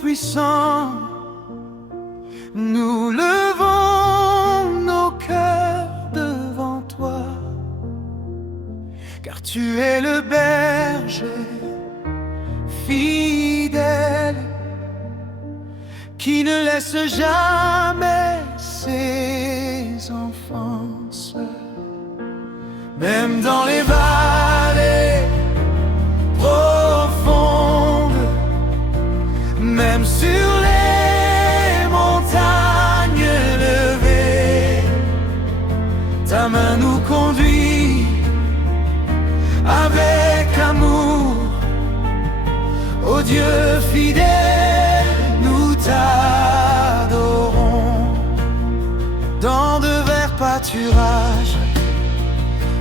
Tout-Puissant, nous levons nos cœurs devant toi, car tu es le berger fidèle qui ne laisse jamais ses enfants seuls. Même dans les vallées profondes, même sur les montagnes levées, ta main nous conduit avec amour. Ô Dieu fidèle, nous t'adorons. Dans de verts pâturages,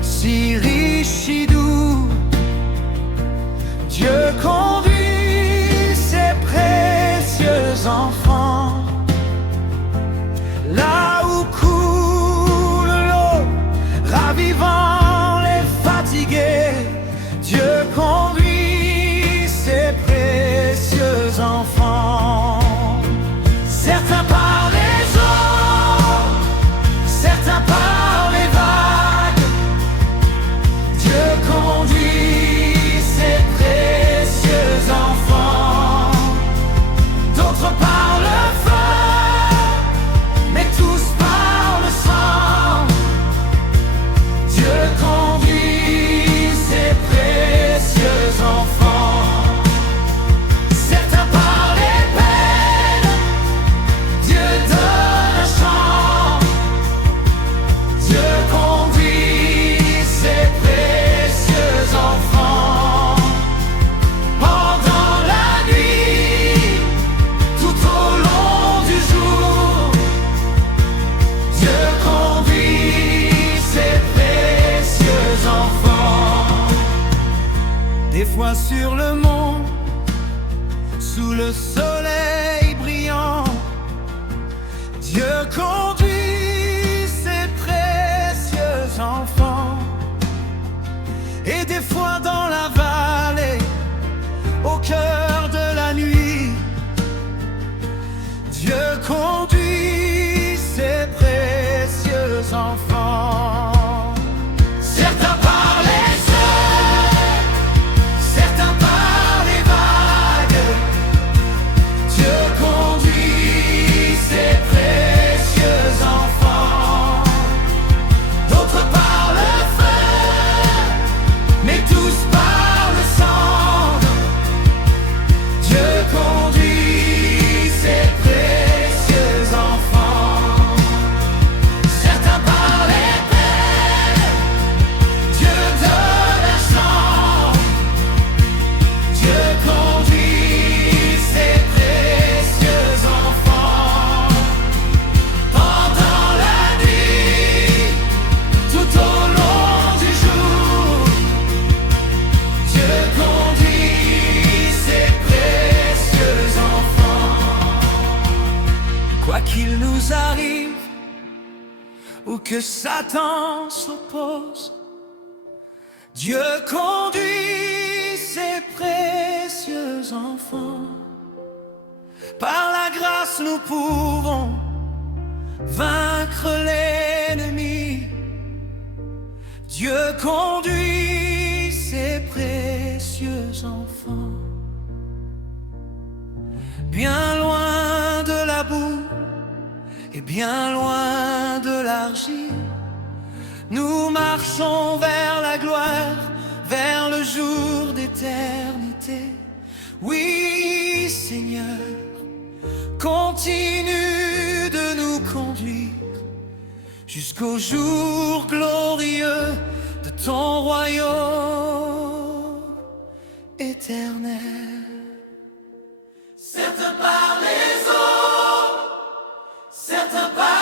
si riche, si doux, Dieu conduit ses précieux enfants. Là où coule l'eau, ravivant les fatigués, Dieu conduit ses précieux enfants. Certains par les eaux, certains par les vagues, Dieu conduit ses précieux enfants. D'autres par le feu, mais tous par le sang, Dieu conduit ses précieux enfants. Certains par les peines, Dieu donne un chant. Dieu conduit ses précieux enfants. Pendant la nuit, tout au long du jour, Dieu conduit ses précieux enfants. Des fois sur le mont, sous le soleil brillant, Dieu conduit ses précieux enfants. Et des fois dans la vallée, au cœur de la nuit, Dieu conduit ses précieux enfants. Certains par les eaux, certains par les vagues, Dieu conduit ses précieux enfants. D'autres par le feu, mais tous par le sang, Dieu conduit ses précieux enfants. Certains par les peines, Dieu donne un chant. Dieu conduit ses précieux enfants. Pendant la nuit, tout au long du jour, Dieu conduit ses précieux enfants. Quoi qu'il nous arrive, ou que Satan s'oppose, Dieu conduit ses précieux enfants. Par la grâce nous pouvons vaincre l'ennemi. Dieu conduit ses précieux enfants. Bien loin de la boue et bien loin de l'argile, nous marchons vers la gloire, vers le jour d'éternité. Oui, Seigneur, continue de nous conduire jusqu'au jour glorieux de ton royaume éternel. Certains par les eaux, certains par